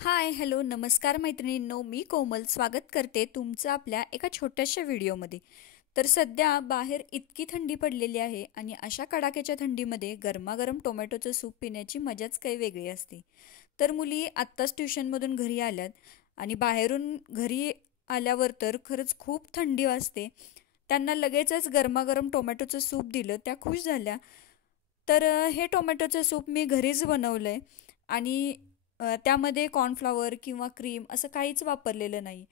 Hi hello नमस्कार मैत्रिणींनो, मी कोमल स्वागत करते तुमचं आपल्या एका छोट्याशा व्हिडिओमध्ये. तर सध्या बाहेर इतकी थंडी पडलेली आहे आणि अशा कडाक्याच्या थंडीमध्ये गरमागरम टोमॅटोचं सूप पिण्याची मजाच काही वेगळी असते. तर मुली आत्ताच ट्युशनमधून घरी आल्यात आणि बाहेरून घरी आल्यावर तर खरंच खूप थंडी वाजते. त्यांना लगेचच गरमागरम टोमॅटोचं सूप दिलं, त्या खुश झाल्या. तर हे टोमॅटोचं सूप मी घरीच बनवलं आहे आणि त्यामध्ये कॉर्नफ्लॉवर किंवा क्रीम असं काहीच वापरलेलं नाही.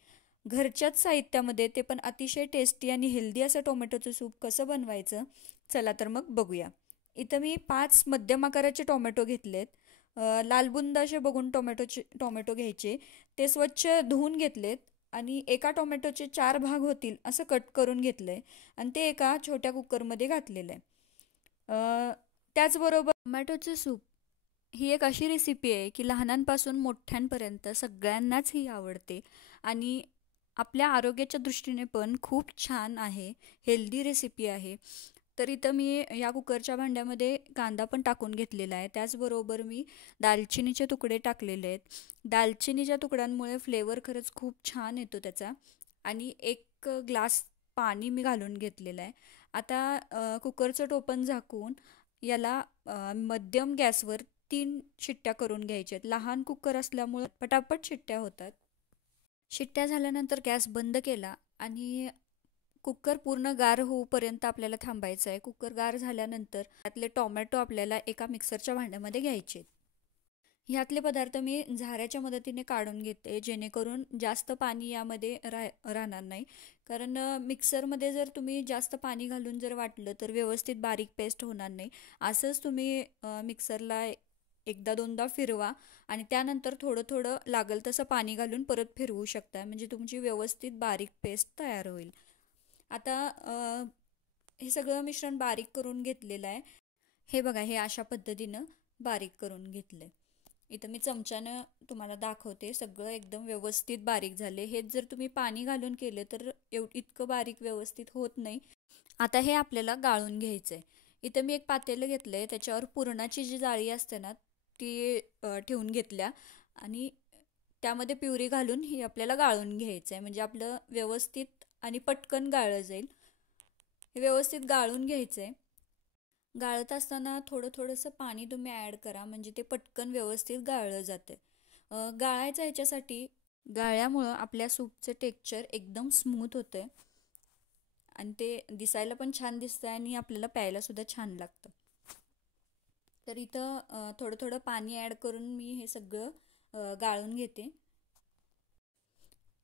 घरच्याच साहित्यामध्ये ते पण अतिशय टेस्टी आणि हेल्दी असं टोमॅटोचं सूप कसं बनवायचं, चला तर मग बघूया. इथं मी 5 मध्यम आकाराचे टोमॅटो घेतलेत. लालबुंद असे बघून टोमॅटो घ्यायचे. ते स्वच्छ धुवून घेतलेत आणि एका टोमॅटोचे 4 भाग होतील असं कट करून घेतलं आहे आणि ते एका छोट्या कुकरमध्ये घातलेलं आहे. त्याचबरोबर टोमॅटोचं सूप ही एक अशी रेसिपी आहे की लहानांपासून मोठ्यांपर्यंत सगळ्यांनाच ही आवडते आणि आपल्या आरोग्याच्या दृष्टीने पण खूप छान आहे, हेल्दी रेसिपी आहे. तर इथं मी या कुकरच्या भांड्यामध्ये कांदा पण टाकून घेतलेला आहे. त्याचबरोबर मी दालचिनीचे तुकडे टाकलेले आहेत. दालचिनीच्या तुकड्यांमुळे फ्लेवर खरंच खूप छान येतो त्याचा. आणि एक ग्लास पाणी मी घालून घेतलेलं आहे. आता कुकरचं टोपण झाकून याला मध्यम गॅसवर 3 शिट्ट्या करून घ्यायच्यात. लहान कुकर असल्यामुळे पटापट शिट्ट्या होतात. शिट्ट्या झाल्यानंतर गॅस बंद केला आणि कुकर पूर्ण गार होऊपर्यंत आपल्याला थांबायचं आहे. कुकर गार झाल्यानंतर त्यातले टोमॅटो आपल्याला एका मिक्सरच्या भांड्यामध्ये घ्यायचे. ह्यातले पदार्थ मी झाऱ्याच्या मदतीने काढून घेते, जेणेकरून जास्त पाणी यामध्ये राहणार नाही. कारण मिक्सरमध्ये जर तुम्ही जास्त पाणी घालून जर वाटलं तर व्यवस्थित बारीक पेस्ट होणार नाही. असंच तुम्ही मिक्सरला एकदा दोनदा फिरवा आणि त्यानंतर थोडं थोडं लागल तसं पाणी घालून परत फिरवू शकता, म्हणजे तुमची व्यवस्थित बारीक पेस्ट तयार होईल. आता हे सगळं मिश्रण बारीक करून घेतलेलं आहे. हे बघा, हे अशा पद्धतीनं बारीक करून घेतलं आहे. इथं मी चमच्यानं तुम्हाला दाखवते, सगळं एकदम व्यवस्थित बारीक झाले. हेच जर तुम्ही पाणी घालून केलं तर इतकं बारीक व्यवस्थित होत नाही. आता हे आपल्याला गाळून घ्यायचं आहे. इथं मी एक पातेलं घेतलं आहे, त्याच्यावर पुरणाची जी जाळी असते ना ती ठेवून घेतल्या आणि त्यामध्ये प्युरी घालून हे आपल्याला गाळून घ्यायचं आहे, म्हणजे आपलं व्यवस्थित आणि पटकन गाळलं जाईल. हे व्यवस्थित गाळून घ्यायचं आहे. गाळत असताना थोडं थोडंसं पाणी तुम्ही ॲड करा, म्हणजे ते पटकन व्यवस्थित गाळलं जातं. गाळायचं ह्याच्यासाठी, गाळल्यामुळं आपल्या सूपचं टेक्स्चर एकदम स्मूथ होतं आणि ते दिसायला पण छान दिसतं आणि आपल्याला प्यायलासुद्धा छान लागतं. तर इथं थोडं थोडं पाणी ॲड करून मी हे सगळं गाळून घेते.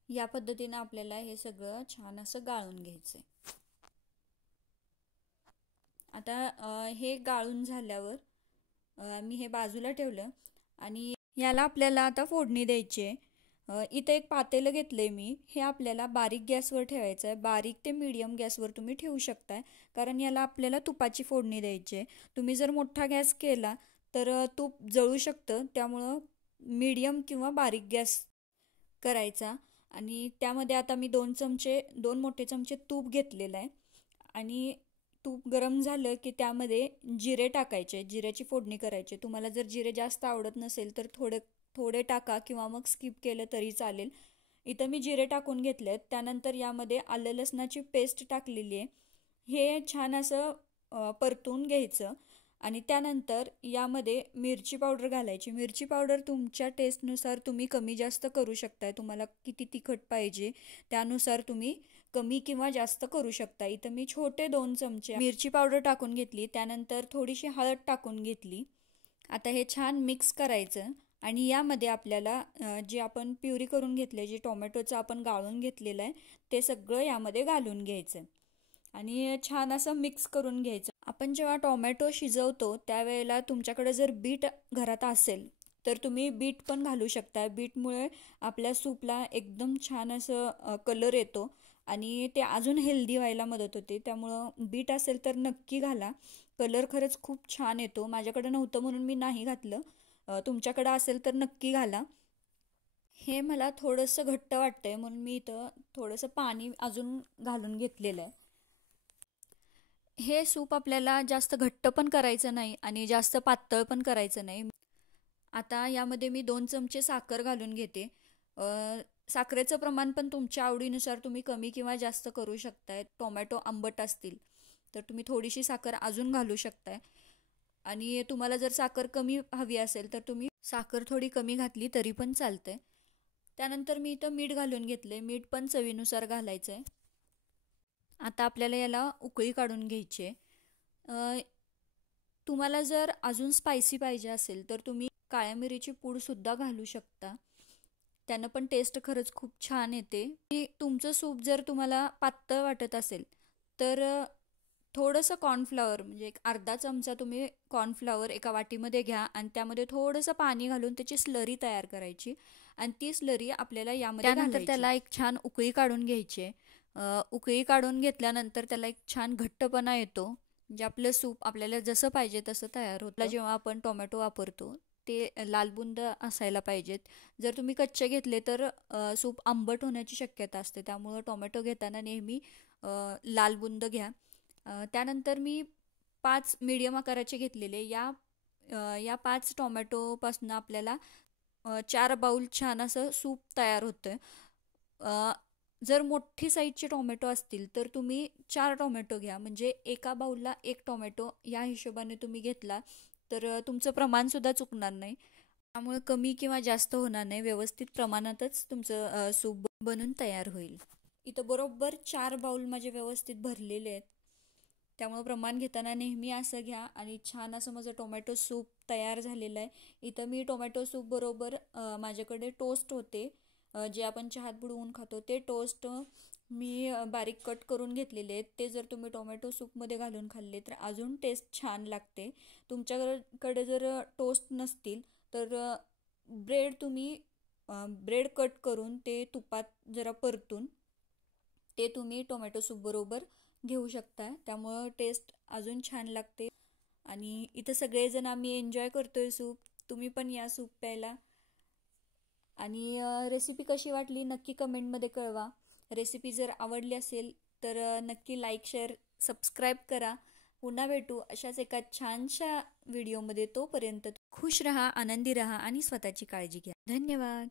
या पद्धतीनं आपल्याला हे सगळं छान असं गाळून घ्यायचं आहे. आता हे गाळून झाल्यावर मी हे बाजूला ठेवलं आणि याला आपल्याला आता फोडणी द्यायची आहे. इथं एक पातेलं घेतलंय मी. हे आपल्याला बारीक गॅसवर ठेवायचं आहे. बारीक ते मीडियम गॅसवर तुम्ही ठेवू शकताय, कारण याला आपल्याला तुपाची फोडणी द्यायची आहे. तुम्ही जर मोठा गॅस केला तर तूप जळू शकतं, त्यामुळं मीडियम किंवा बारीक गॅस करायचा. आणि त्यामध्ये आता मी 2 मोठे चमचे तूप घेतलेलं आहे आणि तूप गरम झालं की त्यामध्ये जिरे टाकायचे, जिऱ्याची फोडणी करायची. तुम्हाला जर जिरे जास्त आवडत नसेल तर थोडे टाका किंवा मग स्किप केलं तरी चालेल. इथं मी जिरे टाकून घेतलेत. त्यानंतर यामध्ये आलं लसणाची पेस्ट टाकलेली आहे. हे छान असं परतून घ्यायचं आणि त्यानंतर यामध्ये मिरची पावडर घालायची. मिरची पावडर तुमच्या टेस्टनुसार तुम्ही कमी जास्त करू शकताय. तुम्हाला किती तिखट पाहिजे त्यानुसार तुम्ही कमी किंवा जास्त करू शकता. इथं मी छोटे 2 चमचे मिरची पावडर टाकून घेतली. त्यानंतर थोडीशी हळद टाकून घेतली. आता हे छान मिक्स करायचं आणि यामध्ये आपल्याला जे आपण प्युरी करून घेतले, जे टोमॅटोचं आपण गाळून घेतलेलं आहे ते सगळं यामध्ये घालून घ्यायचं आणि छान असं मिक्स करून घ्यायचं. आपण जेव्हा टोमॅटो शिजवतो त्यावेळेला तुमच्याकडे जर बीट घरात असेल तर तुम्ही बीट पण घालू शकता. बीटमुळे आपल्या सूपला एकदम छान असं कलर येतो आणि ते अजून हेल्दी व्हायला मदत होते. त्यामुळं बीट असेल तर नक्की घाला, कलर खरंच खूप छान येतो. माझ्याकडे नव्हतं म्हणून मी नाही घातलं, तुमच्याकडे असेल तर नक्की घाला. हे मला थोडंसं घट्ट वाटतंय म्हणून मी इथं थोडंसं पाणी अजून घालून घेतलेलं आहे. हे सूप आपल्याला जास्त घट्ट पण करायचं नाही आणि जास्त पातळ पण करायचं नाही. आता यामध्ये मी 2 चमचे साखर घालून घेते. साखरेचं प्रमाण पण तुमच्या आवडीनुसार तुम्ही कमी किंवा जास्त करू शकताय. टोमॅटो आंबट असतील तर तुम्ही थोडीशी साखर अजून घालू शकताय. आणि तुम्हाला जर साखर कमी हवी असेल तर तुम्ही साखर थोडी कमी घातली तरी पण चालतंय. त्यानंतर मी इथं मीठ घालून घेतले. मीठ पण चवीनुसार घालायचं आहे. आता आपल्याला याला उकळी काढून घ्यायची आहे. तुम्हाला जर अजून स्पायसी पाहिजे असेल तर तुम्ही काळ्या मिरीची पूडसुद्धा घालू शकता. त्यानं पण टेस्ट खरंच खूप छान येते. तुमचं सूप जर तुम्हाला पातळ वाटत असेल तर थोडंसं कॉर्नफ्लॉवर म्हणजे एक अर्धा चमचा तुम्ही कॉर्नफ्लॉवर एका वाटीमध्ये घ्या आणि त्यामध्ये थोडंसं पाणी घालून त्याची स्लरी तयार करायची आणि ती स्लरी आपल्याला यामध्ये त्यानंतर त्याला एक छान उकळी काढून घ्यायची. उकळी काढून घेतल्यानंतर त्याला एक छान घट्टपणा येतो. म्हणजे आपलं सूप आपल्याला जसं पाहिजे तसं तयार होतं. जेव्हा आपण टोमॅटो वापरतो ते लालबुंद असायला पाहिजेत. जर तुम्ही कच्चे घेतले तर सूप आंबट होण्याची शक्यता असते. त्यामुळं टोमॅटो घेताना नेहमी लालबुंद घ्या. त्यानंतर मी 5 मीडियम आकाराचे घेतलेले. या 5 टोमॅटोपासून आपल्याला 4 बाउल छान असं सूप तयार होतं. जर मोठी साईजचे टोमॅटो असतील तर तुम्ही 4 टोमॅटो घ्या. म्हणजे एका बाउलला 1 टोमॅटो या हिशोबाने तुम्ही घेतला तर तुमचं प्रमाणसुद्धा चुकणार नाही. त्यामुळे कमी किंवा जास्त होणार नाही. व्यवस्थित प्रमाणातच तुमचं सूप बनून तयार होईल. इथं बरोबर 4 बाउल माझे व्यवस्थित भरलेले आहेत. त्यामुळं प्रमाण घेताना नेहमी असं घ्या. आणि छान असं माझं टोमॅटो सूप तयार झालेलं आहे. इथं मी टोमॅटो सूप बरोबर माझ्याकडे टोस्ट होते जे आपण चहात बुडवून खातो ते टोस्ट मी बारीक कट करून घेतलेले आहेत. ते जर तुम्ही टोमॅटो सूपमध्ये घालून खाल्ले तर अजून टेस्ट छान लागते. तुमच्याकडे जर टोस्ट नसतील तर ब्रेड कट करून ते तुपात जरा परतून ते तुम्ही टोमॅटो सूप बरोबर घेऊ शकता. त्यामुळं टेस्ट अजून छान लागते. आणि इथं सगळेजण आम्ही एन्जॉय करतोय सूप. तुम्ही पण या सूप प्यायला. आणि रेसिपी कशी वाटली नक्की कमेंटमध्ये कळवा. रेसिपी जर आवडली असेल तर नक्की लाईक, शेअर, सबस्क्राईब करा. पुन्हा भेटू अशाच एका छानशा व्हिडिओमध्ये. तोपर्यंत खुश रहा, आनंदी रहा आणि स्वतःची काळजी घ्या. धन्यवाद.